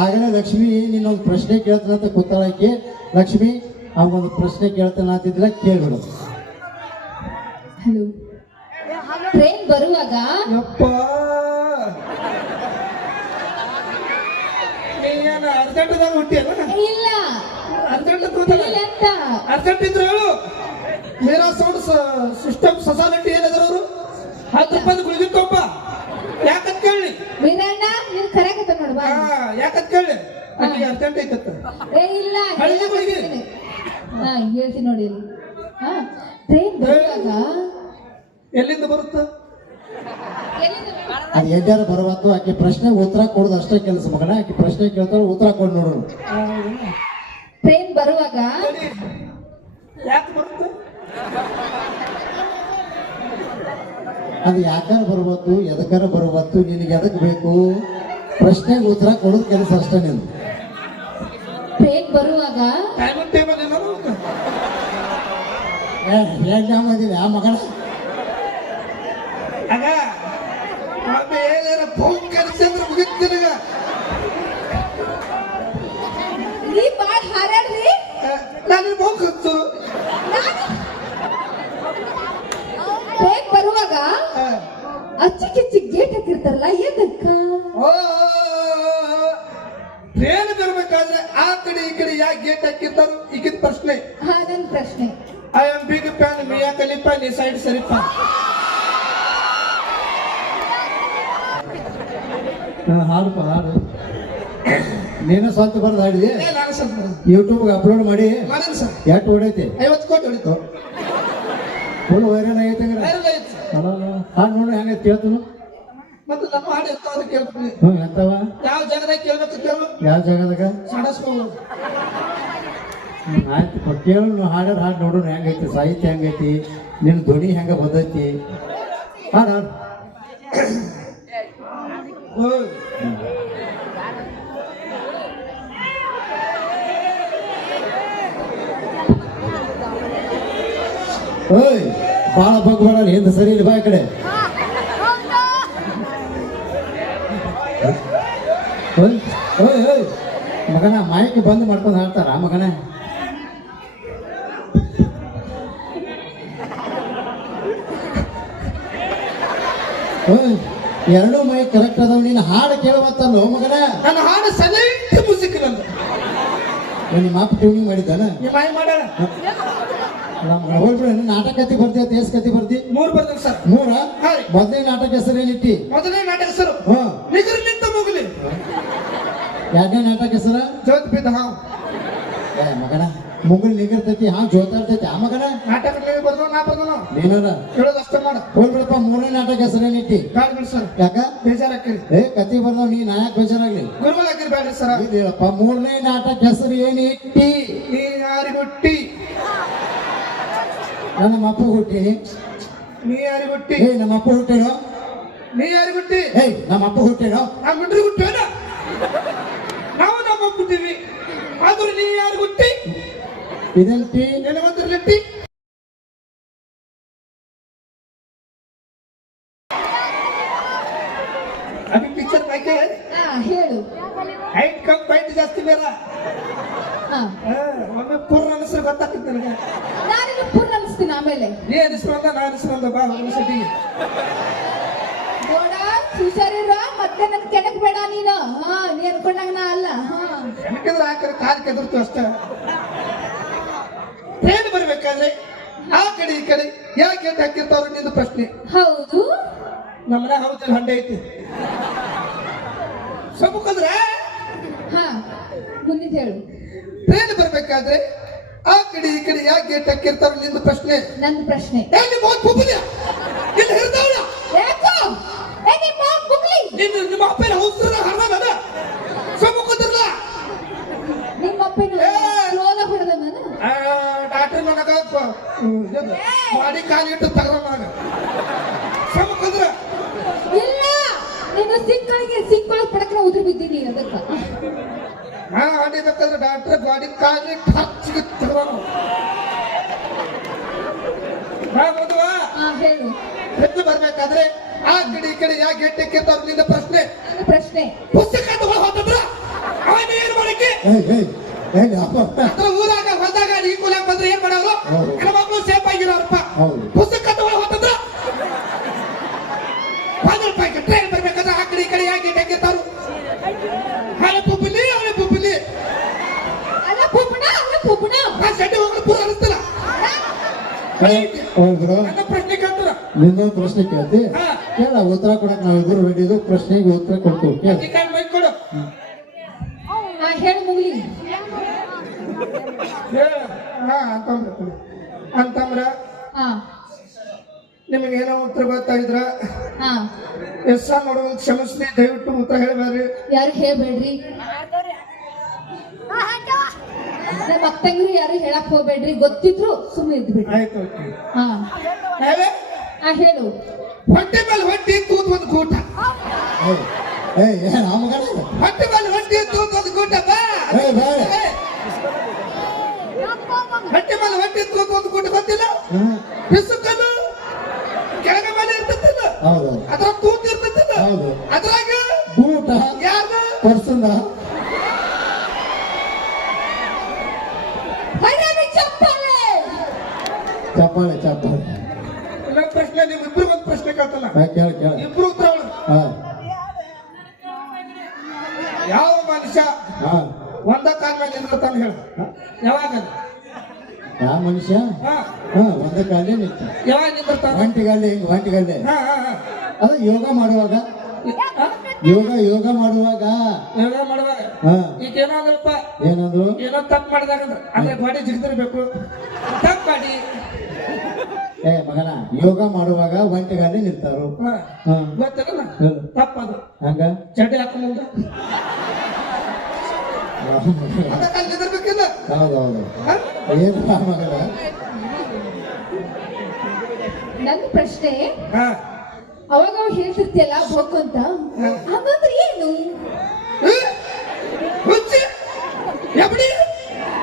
ಆಗಲೇ ಲಕ್ಷ್ಮಿ ನಿನ್ನೊಂದು ಪ್ರಶ್ನೆ ಕೇಳ್ತಾನಂತ ಕೂತಾಳಕ್ಕೆ. ಲಕ್ಷ್ಮಿ ಅವನೊಂದು ಪ್ರಶ್ನೆ ಕೇಳ್ತಾನ ಅಂತಿದ್ಲ, ಕೇಳ್ಬಿಡು. ಹಲೋ, ಟ್ರೈನ್ ಬರುವಾಗ ಯಪ್ಪ ನೀನು ಅರ್ಜೆಂಟ್ದಾಗ ಹುಟ್ಟಿಯಲ್ಲ? ಇಲ್ಲ ಅರ್ಜೆಂಟ್ ಇಲ್ಲ ಅಂತ ಅರ್ಜೆಂಟ್ ಇದ್ರೆ ಹೇಳು. ಮೇರಾ ಸೌಂಡ್ ಸಿಸ್ಟಮ್ ಸೊಸೈಟಿ ಏನಿದ್ರು ಅವರು 10 ರೂಪಾಯಿ ಗುಳಿಗೆ ತೊಂಬ. ಯಾಕಂತ ಕೇಳಿ ವೀರಣ್ಣ ನೀನ್ ಕರೆಕತ್ತ ನೋಡು ಬಾ. ಯಾಕಂತ ಕೇಳಿ ನನಗೆ ಅರ್ಜೆಂಟ್ ಐತತ್ತ. ಇಲ್ಲ ಹಳ್ಳಿ ಗುಳಿಗೆ. ಹೇಳ್ತೀನಿ ನೋಡಿ. ಟ್ರೈನ್ ಬರುವಾಗ ಎಲ್ಲಿಂದ ಬರುತ್ತೆ? ಅದು ಎದ್ದಾರ ಬರುವತ್ತು ಆಕೆ ಪ್ರಶ್ನೆ ಉತ್ತರ ಕೊಡೋದು ಅಷ್ಟೇ ಕೆಲಸ ಮಗನ. ಆಕೆ ಪ್ರಶ್ನೆ ಕೇಳ್ತಾಳೆ, ಉತ್ತರ ಕೊಡು ನೋಡೋಣ. ಟ್ರೈನ್ ಬರುವಾಗ ಯಾಕೆ ಬರುತ್ತೆ? ಅದು ಯಾಕಾರ ಬರುವತ್ತು, ಎದಕ್ಕಾರ ಬರುವತ್ತು, ನಿನಗೆ ಎದಕ್ ಬೇಕು? ಪ್ರಶ್ನೆಗೆ ಉತ್ತರ ಕೊಡೋದು ಕೆಲಸ ಅಷ್ಟೇ ನಿಂದು. ಟ್ರೈನ್ ಬರುವಾಗ ಟೈಮ್ ಟೇಬಲ್ ಇಲ್ಲ ಎಕ್ಸಾಮ್ ಅದಿಲ್ಲ ಆ ಮಗನ. ಆಗ ಏನಾರ ಫೋನ್ ಕಳಿಸಿದ್ರೆ ಮುಗಿತೀಗ. ನೀ ಬಾಳ ಹಾರಾಡ್ರಿ. ನಾನು ಫೋನ್ ಕಳಿಸು. ಟ್ರೈನ್ ಬರುವಾಗ ಅಚ್ಚಿ ಕಿಚ್ಚಿ ಗೇಟ್ ಹಾಕಿರ್ತಾರಲ್ಲ, ಎದಕ್ಕ? ಟ್ರೇನ್ ಬರ್ಬೇಕಾದ್ರೆ ಆ ಕಡೆ ಈ ಕಡೆ ಯಾಕೆ ಗೇಟ್ ಹಾಕಿರ್ತಾರು? ಈಗಿನ ಪ್ರಶ್ನೆ. ನನ್ ಪ್ರಶ್ನೆ. I am big fan Mia Khalifa, ನೀ ಸೈಡ್ ಸರಿಫಾ. ಹಾಡಪ್ಪ ಹಾಡು. ನೀನು ಸ್ವಂತ ಬರ್ದು ಹಾಡಿದೆ, ನಾನು ಸ್ವಲ್ಪ ಯೂಟ್ಯೂಬ್ಗೆ ಅಪ್ಲೋಡ್ ಮಾಡಿ. ಮಾಡೋಣ ಸರ್. ಎಷ್ಟು ಹೊಡೈತಿ? 50 ಕೋಟಿ ಹೊಡಿತು. ಫುಲ್ ವೈರಲ್ ಆಗೈತೆ. ವೈರಲ್ ಆಯ್ತು. ಹಾಡು ನೋಡು ಹೆಂಗೈತಿ ಕೇಳ್ತಾನು. ಮತ್ತೆ ನಮ್ಮ ಹಾಡು ಎತ್ತಾದ್ರು ಕೇಳ್ತೀನಿ. ಎಂತವ? ಯಾವ ಜಾಗದಾಗ ಕೇಳ್ಬೇಕು ಕೇಳು. ಯಾವ ಜಾಗದಾಗ? ಸಾಡಸ್ಕೊಂಡು ಆಯ್ತು ಕೇಳು. ಹಾಡರ್ ಹಾಡು ನೋಡೋಣ ಹೆಂಗೈತಿ, ಸಾಹಿತ್ಯ ಹೆಂಗೈತಿ, ನಿನ್ನ ಧ್ವನಿ ಹೆಂಗ ಬಂದೈತಿ. ಹಾಡು ಹಾಡು. ಓಯ್ ಬಾಳ ಬಗ್ಬೇಡ, ಹಿಂದೆ ಸರಿ ಇಲ್ಲ, ಬಾ ಈ ಕಡೆ. ಓಯ್ ಓಯ್ ಓಯ್ ಮಗನ, ಮಾಯಕ್ಕೆ ಬಂದ್ ಮಾಡ್ಕೊಂಡು ಹಾಡ್ತಾರ ಮಗನ. ಓಯ್ ಎರಡೂ ಮೈ ಕರೆಕ್ಟ್ ಅದಾವ. ನೀನು ಹಾಡು ಕೇಳಬತ್ತಲ್ಲೋ ಮಗನ. ನನ್ನ ಹಾಡು ಸೈಲೆಂಟ್ ಮ್ಯೂಸಿಕ್ ನಂದು. ನಿಮ್ಮ ಅಪ್ಪ ಟ್ಯೂನಿಂಗ್ ಮಾಡಿದ್ದಾನ? ನಿಮ್ಮ ಮಾಯ ಮಾಡೋಣ. ಹೋಗ್ಬಿಡ. ನಾಟಕ ಕತಿ ಬರ್ತಿ ಅಂತ ಎಷ್ಟು ಕತಿ ಬರ್ತಿ? 3 ಬರ್ತೀವಿ ಸರ್. 3? ಮೊದಲನೇ ನಾಟಕ ಹೆಸರು ಏನಿಟ್ಟಿ? ಮೊದಲನೇ ನಾಟಕ ಹೆಸರು ನಿಗರ್ಲಿಂದ ಮುಗಲಿ. ಎರಡನೇ ನಾಟಕ ಹೆಸರ ಜೋತ್ ಬಿದ್ದ ಹಾವು. ಮಗನ ಮುಗುಲ್ ನಿಗಿರ್ತೈತಿ, ಹಾ ಜೋತಾಡ್ತೈತಿ ಆ ಮಗನ. ನಾಟಕ ಬರ್ದೋ ನಾ ಬರ್ದೋ ನೀನಾರ ಹೇಳೋದು ಅಷ್ಟೇ ಮಾಡ. ಹೋಗ್ಬಿಡಪ್ಪ. 3ನೇ ನಾಟಕ ಹೆಸರು ಏನಿಟ್ಟಿ? ಬ್ಯಾಡ್ರಿ ಸರ್. ಯಾಕ ಬೇಜಾರಾಕಿರಿ? ಕತಿ ಬರ್ದವ್ ನೀ ನಾಯಕ್ ಬೇಜಾರಾಗ್ಲಿ. ಗುರುಗಳು ಹಾಕಿರಿ ಬ್ಯಾಡ್ರಿ ಸರ್. ಇಲ್ಲಪ್ಪ. 3ನೇ ನಾಟಕ ಹೆಸರು ಏನಿಟ್ಟಿ? ನೀ ಯಾರಿಗೊಟ್ಟಿ? ನಮ್ಮ ಅಪ್ಪ ಹುಟ್ಟಿ. ನೀ ಯಾರಿಗೊಟ್ಟಿ? ನಮ್ಮ ಅಪ್ಪ ಹುಟ್ಟೇನೋ. ನೀ ಯಾರಿಗೊಟ್ಟಿ? ನಮ್ಮ ಅಪ್ಪ ಹುಟ್ಟೇನೋ. ನಾವು ಬಿಟ್ರಿ ಹುಟ್ಟೇನ? ನಾವು ನಮ್ಮ ಹುಟ್ಟಿವಿ. ಆದ್ರೆ ನೀ ಯಾರಿಗೊಟ್ಟಿ? ಇದಂತಿ ನೆನವಂತಿರ್ಲಿಟ್ಟಿ. ಅಭಿ ಪಿಕ್ಚರ್ ಬಾಯ್ಕೆ ಹೇಳು. ಹೈಟ್ ಕಮ್ ಫೈಟ್ ಜಾಸ್ತಿ ಬೇಡ. ಒಮ್ಮೆ ಪೂರ್ಣ ಅನಿಸ್ರೆ ಗೊತ್ತಾಗ್ತದೆ ನನಗೆ. ನಾನು ಪೂರ್ಣ ಅನಿಸ್ತೀನಿ ಆಮೇಲೆ. ನೀ ಅನಿಸ್ಕೊಂಡ ನಾ ಅನಿಸ್ಕೊಂಡ ಬಾ ಹೋಗೋ ಸಿಟಿಗೆ. ಗೋಡ ಹುಷಾರಿರ, ಮತ್ತೆ ನನ್ ಕೆಣಕ್ ಬೇಡ ನೀನು. ನೀ ಅನ್ಕೊಂಡಾಗ ನಾ ಅಲ್ಲ. ಯಾಕಂದ್ರೆ ಹಾಕಿದ್ರೆ ಕಾಲ್ ಕೆದರ್ತು ಅಷ್ಟೇ. ಟ್ರೈನ್ ಬರ್ಬೇಕಾದ್ರೆ ಆ ಕಡೆ ಈ ಕಡೆ ಯಾಕೆ ಗೇಟ್ ಹಾಕಿರ್ತಾವ್ರು? ನಿಂದು ಪ್ರಶ್ನೆ. ಹೌದು. ನಮ್ಮನೆ ಹೌದಲ್ಲಿ ಹಂಡೆ ಐತಿ. ಸಮ್ಮುಖಂದ್ರೆ ಮುಂದಿನ ಹೇಳು. ಟ್ರೈನ್ ಬರ್ಬೇಕಾದ್ರೆ ಆ ಕಡೆ ಈ ಕಡೆ ಯಾಕೆ ಗೇಟ್ ಹಾಕಿರ್ತಾವ್ರು? ನಿಂದು ಪ್ರಶ್ನೆ. ನನ್ನ ಪ್ರಶ್ನೆ. ನಿಮ್ಮ ಅಪ್ಪನ ಹೌಸ್ರ ಹರ್ದ ಸಮ್ಮುಖಂದ್ರಲ್ಲ. ನಿಮ್ಮ ಅಪ್ಪನ ಹೊಡೆದ ನಾನು. ಡಾಕ್ಟರ್ ನನಗ ಮಾಡಿ ಕಾಲಿಟ್ಟು ತಗದ ಸಮ್ಮುಖಂದ್ರ. ಇಲ್ಲ, ನೀನು ಸಿಕ್ಕಳಿಗೆ ಪಡಕ್ನ ಉದುರು ಬಿದ್ದೀನಿ ಅದಕ್ಕ. ನಾ ಆಡಿಬೇಕಾದ್ರೆ ಡಾಕ್ಟರ್ ಗಾಡಿ ಕಾಲಿ ಖರ್ಚಿಗೆ ತಗದ. ಹೇಳು. ಹೆಣ್ಣು ಬರ್ಬೇಕಾದ್ರೆ ಆ ಕಡೆ ಈ ಕಡೆ ಯಾಕೆ ಗೇಟ್ ಹಾಕಿರ್ತಾವ್ರು? ನಿಂದ ಪ್ರಶ್ನೆ. ನನ್ನ ಪ್ರಶ್ನೆ. ಪುಸ್ತಕ ತಗೊಂಡು ಹೋದ್ರ ಏಯ್ ಏಯ್ ಏಯ್ ಅಪ್ಪ ಅದ್ರ ಊರಾಗ ಹೊಲ್ದಾಗ ಈ ಕೂಲಾಗ ಬಂದ್ರೆ ಏನ್ ಮಾಡೋರು ಹೌದು. ಹೆಣ್ಮಕ್ಳು ಸೇಫ್ ಆಗಿರೋರಪ್ಪ ಹೌದು. ಪುಸ್ತಕ ತಗೊಳ್ಳಿ ಹೋತಂದ್ರ 1 ರೂಪಾಯಿಗೆ ಟ್ರೈನ್ ಬರ್ಬೇಕಾದ್ರೆ ಆ ಕಡೆ ಈ ಕಡೆ ಯಾಕೆ ಡಂಗಿರ್ತಾರು ಹಳೆ ಪುಪ್ಪಲಿ ಅಲ್ಲ ಪೂಪಣ ಆ ಶೆಟ್ಟಿ ಹೋಗ್ಲಿ ಪೂರ ಅನಿಸ್ತಲ್ಲ ಹೋದ್ರು ನನ್ನ ಪ್ರಶ್ನೆ ಕೇಳ್ತಾರ ನಿನ್ನೊಂದು ಪ್ರಶ್ನೆ ಕೇಳ್ತಿ ಹಾ. ಕೇಳ ಉತ್ತರ ಕೊಡಕ್ ನಾವು ಇಬ್ಬರು ರೆಡಿದು ಪ್ರಶ್ನೆಗೆ ಉತ್ತರ ಕೊಡ್ತೀವಿ ಕೇಳ ಈ ಕೈ ಮೈಕ್ ಕೊಡು ಹೇಳು ಮುಗ್ಲಿ ಅಂತಂದ್ರ ಹಾ ನಿಮಗೆ ಏನೋ ಉತ್ತರ ಗೊತ್ತಾಗಿದ್ರ ಹಾ ಎಸ್ ನೋಡುವಂತ ಕ್ಷಮಿಸ್ಲಿ ದಯವಿಟ್ಟು ಉತ್ತರ ಹೇಳಬೇಡ್ರಿ ಯಾರು ಹೇಳ್ಬೇಡ್ರಿ ನಮ್ಮ ಅಕ್ಕಂಗಿರು ಯಾರು ಹೇಳಕ್ ಹೋಗ್ಬೇಡ್ರಿ ಗೊತ್ತಿದ್ರು ಸುಮ್ಮನೆ ಇದ್ಬಿಡ್ರಿ ಆಯ್ತು ಹಾ ಹೇಳಿ ಹೇಳು ಹೊಟ್ಟೆ ಮೇಲೆ ಹೊಟ್ಟೆ ತೂತ್ ಒಂದು ಕೂಟ ಏಯ್ ಏಯ್ ಏನ್ ಆ ಮಗನ ಇದು? ಹೊಟ್ಟೆ ಮೇಲೆ ಹೊಟ್ಟೆ ತೂತ್ ಒಂದು ಕೂಟ ಬಾ ಏಯ್ ಬೇಡ ಹೊಟ್ಟೆ ಮೇಲೆ ಹೊಟ್ಟೆ ತೂತ್ ಒಂದು ಕೂಟ ಗೊತ್ತಿಲ್ಲ ಹ್ಮ್. ಬಿಸುಕಲ್ಲು ಕೆಳಗೆ ಮೇಲೆ ಇರ್ತೈತಿಲ್ಲ ಹೌದು ಅದ್ರ ತೂತ್ ಇರ್ತೈತಿಲ್ಲ ಹೌದು. ಅದ್ರಾಗ ಬೂಟ ಯಾರು ಪರ್ಸಂದ ಹರಿಯಾಣಿ ಚಪ್ಪಾಳೆ ಚಪ್ಪಾಳೆ ಚಪ್ಪಾಳೆ ಇನ್ನೊಂದು ಪ್ರಶ್ನೆ ನಿಮ್ ಇಬ್ರು ಒಂದು ಪ್ರಶ್ನೆ ಕೇಳ್ತಲ್ಲ ಕೇಳ ಕೇಳ ಇಬ್ರು ಉತ್ತರ ಹೇಳು. ಹಾ ಯಾವ ಮನುಷ್ಯ ಹಾ ಒಂದ ಕಾಲ ಮೇಲೆ ನಿಂತಿರ್ತಾನೆ ಹೇಳು ಯಾವಾಗ ಯಾವ ಮನುಷ್ಯ ಹಾ ಹಾ ಒಂದ ಕಾಲೇ ನಿಂತ ಯಾವಾಗ ನಿಂತಿರ್ತಾನೆ ಒಂಟಿಗಲ್ಲೆ ಹಿಂಗ್ ಒಂಟಿಗಲ್ಲೆ ಹಾ ಹಾ ಹಾ ಅದು ಯೋಗ ಮಾಡುವಾಗ ಹಾ? ಯೋಗ ಮಾಡುವಾಗ ಯೋಗ ಮಾಡುವಾಗ ಹಾ ಈಗ ಏನೋ ಅಂದ್ರಪ್ಪ ಏನಂದ್ರು ಏನೋ ತಪ್ಪು ಮಾಡಿದಾಗಂದ್ರ ಅಂದ್ರೆ ಬಾಡಿ ಜಿಗ್ದಿರ್ಬೇಕು ತಪ್ಪು ಮಾಡಿ ಏ ಮಗನ ಯೋಗ ಮಾಡುವಾಗ ಒಂಟಿಗಾಲಿ ನಿಲ್ತಾರು ಹಾ ಹಾ ಗೊತ್ತಿಲ್ಲ ಹೇಳು. ತಪ್ಪದು ಹಂಗ ಚಡ್ಡಿ ಹಾಕೊಂಡ್ ಅದಕ್ಕೆ ನಿಂದಿರ್ಬೇಕಿಲ್ಲ ಹೌದೌದು ಹಾ? ಏನು ಮಗನ ನನ್ನ ಪ್ರಶ್ನೆ ಹಾ ಅವಾಗ ಅವಾಗ ಹೇಳ್ತಿರ್ತಿಯಲ್ಲ ಬೋಕು ಅಂತ ಹಾಗಂದ್ರೆ ಏನು ಹುಚ್ಚಿ ಎಬಡಿ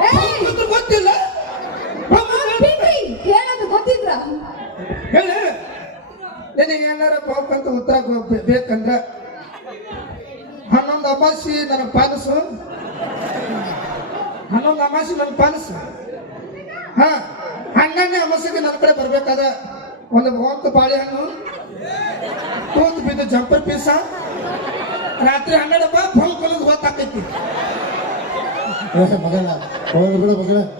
ಏಯ್! ಗೊತ್ತಿಲ್ಲ ಬಿಡ್ರಿ, ಹೇಳೋದು ಗೊತ್ತಿದ್ರ ಹೇಳಿ ನಿನಗೆ ಏನಾರ ಹೋಗ್ಕಂತ ಉತ್ತರ ಬೇಕಂದ್ರ 11 ಅಮಾಸಿ ನನ್ನ ಪಾಲಿಸು 11 ಅಮಾಸಿ ನನ್ನ ಪಾಲಿಸು ಹಾ 12ನೇ ಅಮಾಸಿಗೆ ನನ್ನ ಕಡೆ ಬರ್ಬೇಕಾದ ಒಂದು ಹೋಗ್ತು ಬಾಳೆಹಣ್ಣು ತೂತು ಬಿದ್ದು ಜಂಪರ್ ಪೀಸ ರಾತ್ರಿ 12 ಫೋನ್ ಕೊಲದು ಗೊತ್ತಾಕೈತಿ ಏ ಮಗನ ಹೋಗ್ಲಿ ಬಿಡು ಮಗನ